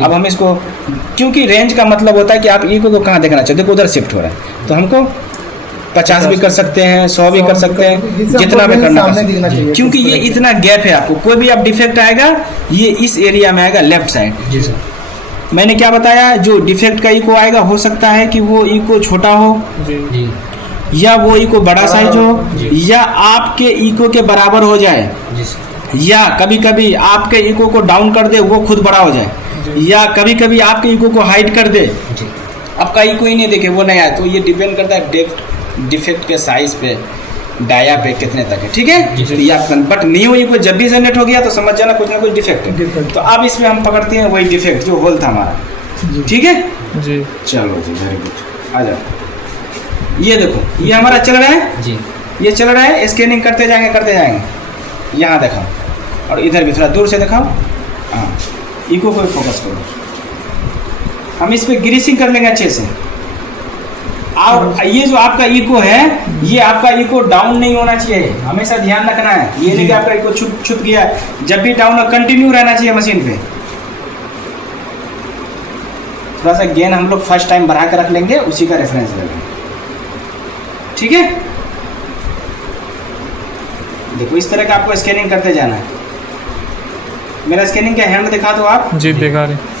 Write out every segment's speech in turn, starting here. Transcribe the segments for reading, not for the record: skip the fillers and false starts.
अब हम इसको, क्योंकि रेंज का मतलब होता है कि आप ईको को कहाँ देखना चाहते हो, उधर शिफ्ट हो रहा है, तो हमको 50 भी कर सकते हैं, 100 भी कर सकते हैं, जितना भी करना है, क्योंकि ये इतना गैप है। आपको कोई भी आप डिफेक्ट आएगा ये इस एरिया में आएगा, लेफ्ट साइड। जी सर। मैंने क्या बताया, जो डिफेक्ट का ईको आएगा हो सकता है कि वो ईको छोटा हो जी या वो ईको बड़ा साइज हो या आपके ईको के बराबर हो जाए, जी सर। या कभी कभी आपके ईको को डाउन कर दे वो खुद बड़ा हो जाए, या कभी कभी आपके ईको को हाइड कर दे, जी आपका ईको ही नहीं देखे वो नहीं आया। तो ये डिपेंड करता है डिफेक्ट के साइज पे, डाया पे कितने तक है, ठीक है। तो ये आप, बट न्यू ईको जब भी जनरेट हो गया तो समझ जाना कुछ ना कुछ डिफेक्ट है। तो अब इसमें हम पकड़ते हैं वही डिफेक्ट जो होल था हमारा, ठीक है जी। चलो जी, वेरी गुड, आ जाओ। ये देखो ये हमारा चल रहा है जी। ये चल रहा है, स्कैनिंग करते जाएंगे। यहाँ दिखाओ और इधर भी थोड़ा दूर से दिखाओ। हाँ, ईको को फोकस करो। हम इस पर ग्रीसिंग कर लेंगे अच्छे से। और ये जो आपका ईको है, ये आपका ईको डाउन नहीं होना चाहिए, हमेशा ध्यान रखना है। ये नहीं कि आपका ईको छुप गया, जब भी डाउन कंटिन्यू रहना चाहिए मशीन पे। थोड़ा सा गेन हम लोग फर्स्ट टाइम बढ़ा कर रख लेंगे, उसी का रेफरेंस ले लेंगे, ठीक है। देखो इस तरह का आपको स्कैनिंग करते जाना है। मेरा स्कैनिंग का हैंड दिखा दो आप। जी दिखा रहे।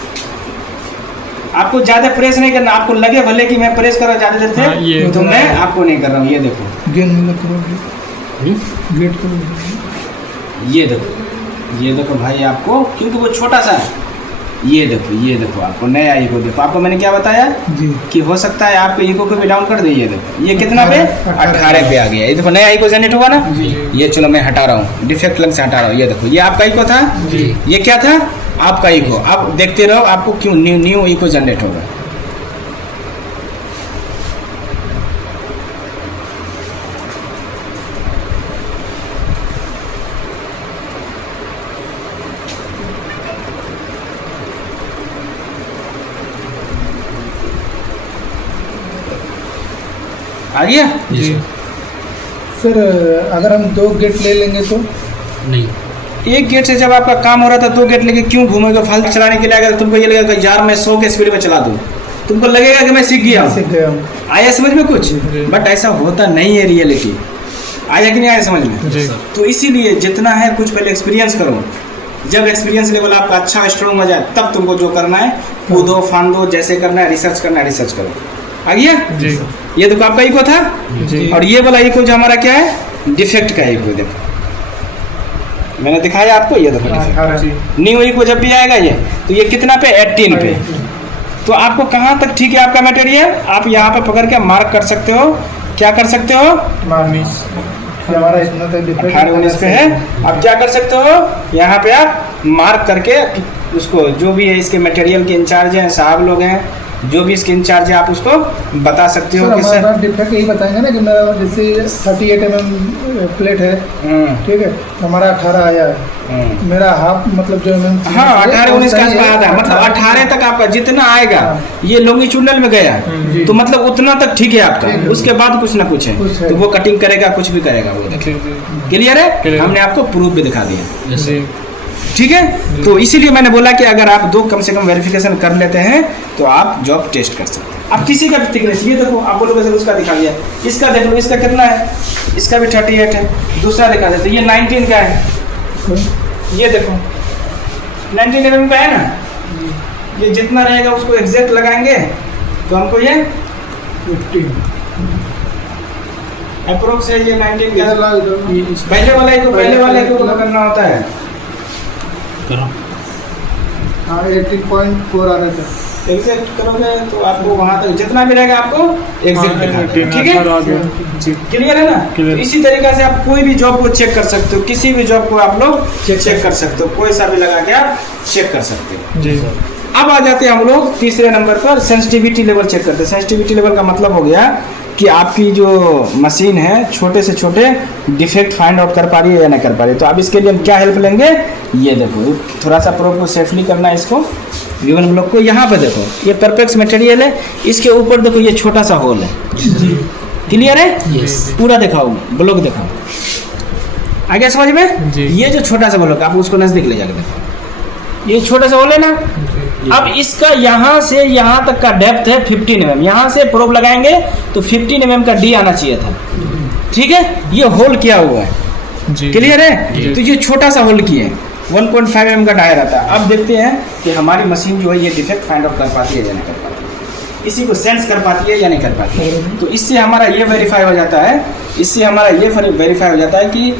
आपको ज्यादा प्रेस नहीं करना, आपको लगे भले कि मैं प्रेस कर रहा ज्यादा देर हाँ, ये से, तो मैं आपको नहीं कर रहा हूँ। ये देखो ये देखो भाई आपको, क्योंकि वो छोटा सा है। ये देखो आपको नया ईको देखो, आपको मैंने क्या बताया कि हो सकता है आपके ईको को भी डाउन कर दे। ये देखो ये कितना पे 18 पे आ गया। ये देखो नया ईको जनरेट हुआ ना। ये चलो मैं हटा रहा हूँ, डिफेक्ट लंग से हटा रहा हूँ। ये देखो ये आपका ईको था, ये क्या था आपका ईको। आप देखते रहो आपको क्यों न्यू ईको जनरेट होगा। आ गया जी सर। अगर हम 2 गेट ले लेंगे तो? नहीं, एक गेट से जब आपका काम हो रहा था 2 गेट लेके क्यों घूमेगा फालतू चलाने के लिए? अगर तुमको ये लगेगा कि यार मैं 100 के स्पीड में चला दूँ, तुमको लगेगा कि मैं सीख गया हूँ। आया समझ में कुछ? बट ऐसा होता नहीं है, रियलिटी आया कि नहीं आया समझ में? जी। तो इसीलिए जितना है कुछ पहले एक्सपीरियंस करो। जब एक्सपीरियंस लेवल आपका अच्छा स्ट्रॉन्ग हो जाए तब तुमको जो करना है कूदो फांदो, जैसे करना है रिसर्च करना है रिसर्च करो। आ गया जी। ये देखो आपका ईको था जी। और ये वाला ईको जो हमारा क्या है डिफेक्ट का ईको। देखो मैंने दिखाया आपको, ये देखो डिफेक्ट। न्यू ईको जब भी आएगा ये, तो ये कितना पे 18 पे। तो आपको कहाँ तक ठीक है आपका मटेरियल, आप यहाँ पे पकड़ के मार्क कर सकते हो। क्या कर सकते हो? हमारा इतना तो 18-19 पे है। आप क्या कर सकते हो, यहाँ पे आप मार्क करके उसको, जो भी है इसके मटेरियल के इंचार्ज हैं, साहब लोग हैं, जो भी इसके इंचार्ज है, आप उसको बता सकते हो कि सर डिफेक्ट यही बताएंगे ना कि मेरा जैसे 38 mm प्लेट है, ठीक है, हमारा 18 आया है, मेरा हाफ मतलब जो हाँ 18-19 का आता है, मतलब 18 तक आपका जितना आएगा ये लॉन्गिट्यूडनल में गया तो मतलब उतना तक ठीक है आपका। उसके बाद कुछ ना कुछ है तो वो कटिंग करेगा, कुछ भी करेगा वो। क्लियर है? हमने आपको प्रूफ भी दिखा दिया, ठीक है। तो इसीलिए मैंने बोला कि अगर आप 2 कम से कम वेरिफिकेशन कर लेते हैं तो आप जॉब टेस्ट कर सकते हैं। आप किसी का भी थिकनेस, ये देखो आप बोलोगे सर उसका दिखा दिया, इसका देख लो, इसका कितना है, इसका भी 38 है, दूसरा दिखा देते, ये 19 का है, ये देखो 19 mm का है ना। ये जितना रहेगा उसको एग्जैक्ट लगाएंगे तो हमको ये 15 अप्रोक्स है, ये 19 का पहले वाले को करना होता है। हाँ 18.4 आ रहा था। एग्जैक्ट करोगे तो आपको वहाँ तक जितना भी रहेगा आपको एग्जैक्ट दिखाएगा, ठीक है। क्लियर है ना? तो इसी तरीके से आप कोई भी जॉब को चेक कर सकते हो, किसी भी जॉब को आप लोग चेक कर सकते हो, कोई सा भी लगा के आप चेक कर सकते हो जी। अब आ जाते हैं हम लोग तीसरे नंबर पर, सेंसिटिविटी लेवल चेक करते हैं। सेंसिटिविटी लेवल का मतलब हो गया कि आपकी जो मशीन है छोटे से छोटे डिफेक्ट फाइंड आउट कर पा रही है या नहीं कर पा रही है। तो अब इसके लिए हम क्या हेल्प लेंगे, ये देखो थोड़ा सा प्रोब को सेफली करना है इसको, विवन ब्लॉक को। यहाँ पे देखो ये परपेक्स मटेरियल है, इसके ऊपर देखो ये छोटा सा होल है। क्लियर है? पूरा दिखाओ, ब्लॉक दिखाओ, आगे समझ में? ये जो छोटा सा ब्लॉक आप उसको नजदीक ले जाकर देखो, ये छोटा सा होल है ना, अब इसका यहाँ से यहाँ तक का डेप्थ है 15 mm, यहाँ से प्रोब लगाएंगे तो 15 mm का डी आना चाहिए था। ठीक है, ये होल किया हुआ है, क्लियर है। तो ये छोटा सा होल किए 1.5 mm का डायर आता है। अब देखते हैं कि हमारी मशीन जो है ये डिफेक्ट फाइंड आउट कर पाती है या नहीं कर पाती है, इसी को सेंस कर पाती है या नहीं कर पाती है। तो इससे हमारा ये वेरीफाई हो जाता है, इससे हमारा ये वेरीफाई हो जाता है कि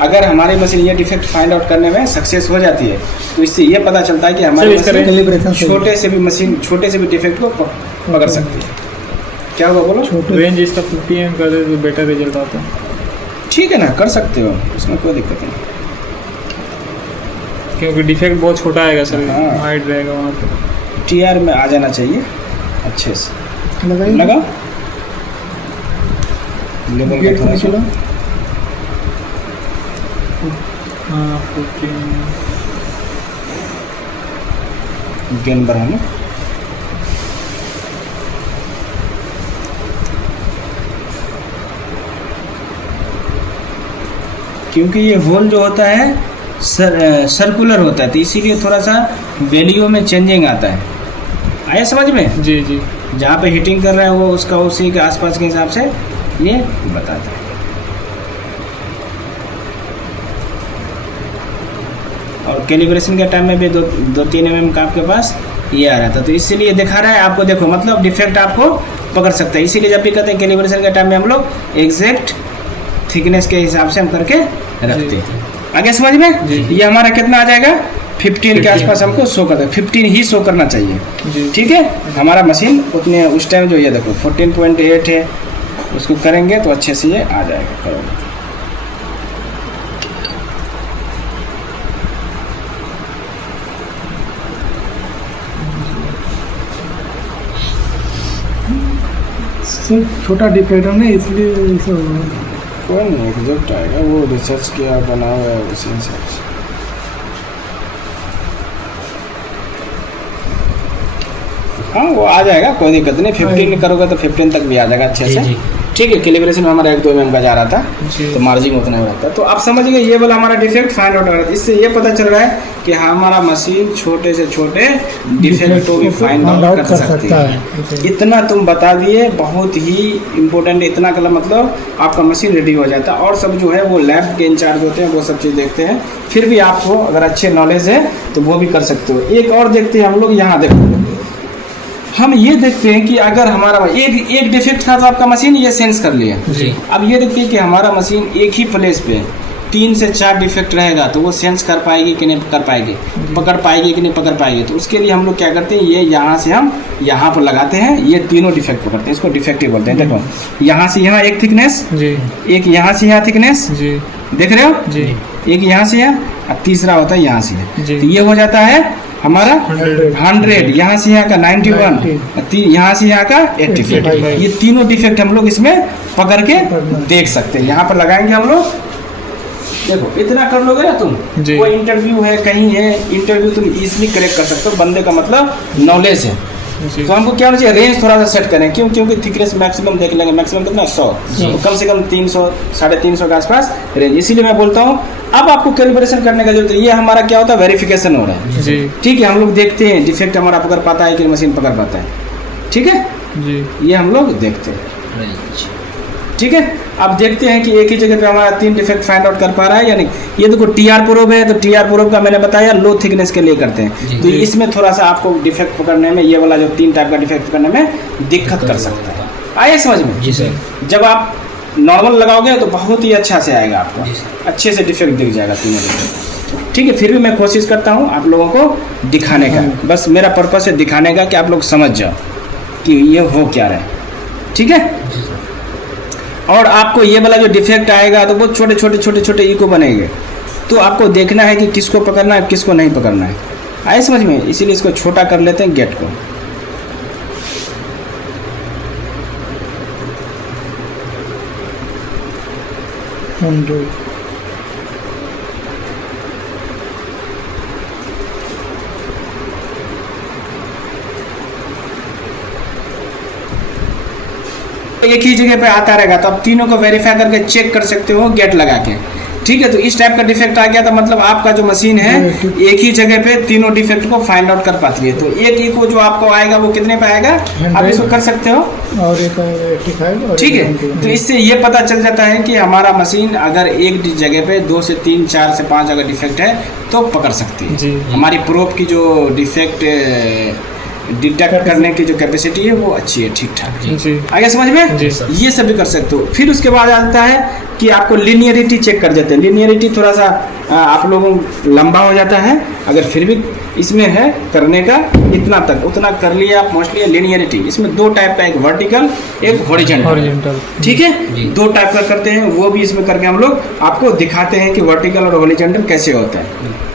अगर हमारी मशीन ये डिफेक्ट फाइंड आउट करने में सक्सेस हो जाती है तो इससे ये पता चलता है कि हमारी मशीन छोटे से भी डिफेक्ट को पकड़ सकती है। क्या हुआ बोलो? रेंज इसका 50 mm कर दे तो बेटर रिजल्ट आता है। ठीक है ना, कर सकते हो, उसमें कोई दिक्कत नहीं, क्योंकि डिफेक्ट बहुत छोटा आएगा सर, हाँ। हाइट रहेगा वहाँ पे। TR में आ जाना चाहिए अच्छे से। लगा लेवल का थोड़ा सा हाँ 15 गेन बढ़ाना। क्योंकि ये होल जो होता है सर्कुलर होता है तो इसीलिए थोड़ा सा वैल्यू में चेंजिंग आता है। आया समझ में? जी जी। जहाँ पे हीटिंग कर रहा है वो उसका उसी के आसपास के हिसाब से ये बताता है। और कैलिब्रेशन के टाइम में भी 2-3 mm का आपके पास ये आ रहा था, तो इसीलिए दिखा रहा है आपको। देखो मतलब डिफेक्ट आपको पकड़ सकता है, इसीलिए जब भी कहते हैं कैलिब्रेशन के टाइम में हम लोग एग्जैक्ट थिकनेस के हिसाब से हम करके रखते हैं। आगे समझ में? ये हमारा कितना आ जाएगा? 15 के आसपास हमको शो करता है, 15 ही शो करना चाहिए। ठीक है, हमारा मशीन उतने उस टाइम जो ये देखो 14.8 है, उसको करेंगे तो अच्छे से ये आ जाएगा। करोगे सिर्फ छोटा डिफेक्ट है ना, इसलिए ऐसा हो रहा है। कोई नहीं, एग्जैक्ट आएगा, वो रिसर्च किया बना हुआ है उसी हिसाब से। हाँ वो आ जाएगा, कोई दिक्कत नहीं। 15 करोगे तो 15 तक भी आ जाएगा अच्छे से। ठीक है, कैलिब्रेशन में हमारा 1-2 mm का जा रहा था तो मार्जिन उतना ही रहता है। तो आप समझ गए, ये वाला हमारा डिफेक्ट फाइंड आउट हो रहा है। इससे ये पता चल रहा है कि हमारा मशीन छोटे से छोटे डिफेक्ट को भी फाइंड आउट कर सकती है। इतना तुम बता दिए, बहुत ही इम्पोर्टेंट। इतना का मतलब आपका मशीन रेडी हो जाता है। और सब जो है वो लैब के इंचार्ज होते हैं, वो सब चीज़ देखते हैं। फिर भी आपको अगर अच्छे नॉलेज है तो वो भी कर सकते हो। एक और देखते हैं हम लोग, यहाँ देखो हम ये देखते हैं कि अगर हमारा एक डिफेक्ट था तो आपका मशीन ये सेंस कर लिया जी। अब ये देखते हैं कि हमारा मशीन एक ही प्लेस पे 3 से 4 डिफेक्ट रहेगा तो वो सेंस कर पाएगी कि नहीं कर पाएगी, पकड़ पाएगी कि नहीं पकड़ पाएगी। तो उसके लिए हम लोग क्या करते हैं, ये यहाँ से हम यहाँ पर लगाते हैं, ये तीनों डिफेक्ट पकड़ते हैं, इसको डिफेक्टिव बोलते हैं। देखो यहाँ से यहाँ एक थिकनेस जी, एक यहाँ से यहाँ थिकनेस जी, देख रहे हो जी, एक यहाँ से यहाँ, तीसरा होता है यहाँ से। तो ये हो जाता है हमारा 100, यहाँ से यहाँ का 91, यहाँ से यहाँ का 85। ये तीनों डिफेक्ट हम लोग इसमें पकड़ के देख सकते हैं। यहाँ पर लगाएंगे हम लोग, देखो इतना कर लोगे ना तुम, कोई इंटरव्यू है कहीं है, इंटरव्यू तुम इजीली करेक्ट कर सकते हो। बंदे का मतलब नॉलेज है। तो हमको क्या होना चाहिए, रेंज थोड़ा सा सेट करें। क्यों? क्योंकि थिकनेस मैक्सिमम देख लेंगे, मैक्सिमम कितना 100, तो कम से कम 300 350 के आसपास रेंज। इसीलिए मैं बोलता हूँ अब आपको कैलिब्रेशन करने का जरूरत है। ये हमारा क्या होता है, वेरिफिकेशन हो रहा है जी। ठीक है, हम लोग देखते हैं डिफेक्ट हमारा पकड़ पाता है कि मशीन पकड़ पाता है। ठीक है जी, ये हम लोग देखते हैं। ठीक है, अब देखते हैं कि एक ही जगह पे हमारा 3 डिफेक्ट फाइंड आउट कर पा रहा है या नहीं। ये देखो TR प्रोब है, तो TR प्रोब का मैंने बताया लो थिकनेस के लिए करते हैं। तो इसमें थोड़ा सा आपको डिफेक्ट पकड़ने में, ये वाला जो 3 टाइप का डिफेक्ट पकड़ने में दिक्कत कर सकता है। आइए समझ में जी सर। जब आप नॉर्मल लगाओगे तो बहुत ही अच्छा से आएगा, आपको अच्छे से डिफेक्ट दिख जाएगा तीनों डिफेक्ट। ठीक है, फिर भी मैं कोशिश करता हूँ आप लोगों को दिखाने का, बस मेरा पर्पस है दिखाने का कि आप लोग समझ जाओ कि ये हो क्या रहा है। ठीक है, और आपको ये वाला जो डिफेक्ट आएगा तो वो छोटे छोटे इको बनेंगे, तो आपको देखना है कि किसको पकड़ना है किसको नहीं पकड़ना है। आए समझ में? इसीलिए इसको छोटा कर लेते हैं गेट को। एक ही जगह पे आता रहेगा, तो आप तीनों को वेरीफाई करके चेक कर सकते हो गेट लगा के। ठीक है, तो इस टाइप का डिफेक्ट आ गया था, मतलब आपका जो मशीन है एक ही जगह पे तीनों डिफेक्ट को फाइंड आउट कर पाती है। तो एक इको जो आपको आएगा वो कितने पे आएगा, आप इसको कर सकते हो, और एक 85 और ठीक है। तो इससे ये पता चल जाता है कि हमारा मशीन अगर एक जगह पे 2 से 3 4 से 5 अगर डिफेक्ट है तो पकड़ सकती है। जी। हमारी प्रोब की जो डिफेक्ट डिटेक्ट करने की जो कैपेसिटी है वो अच्छी है, ठीक ठाक। जी। आगे समझ में, जी सर। ये सब भी कर सकते हो। फिर उसके बाद आता है कि आपको लीनियरिटी चेक कर देते हैं। लीनियरिटी थोड़ा सा आप लोगों लंबा हो जाता है, अगर फिर भी इसमें है करने का इतना तक उतना कर लिया आप मोस्टली। लीनियरिटी इसमें 2 टाइप का, एक वर्टिकल एक हॉरिजॉन्टल, हॉरिजॉन्टल। ठीक है, जी। 2 टाइप का करते हैं, वो भी इसमें करके हम लोग आपको दिखाते हैं कि वर्टिकल और हॉरिजॉन्टल कैसे होता है।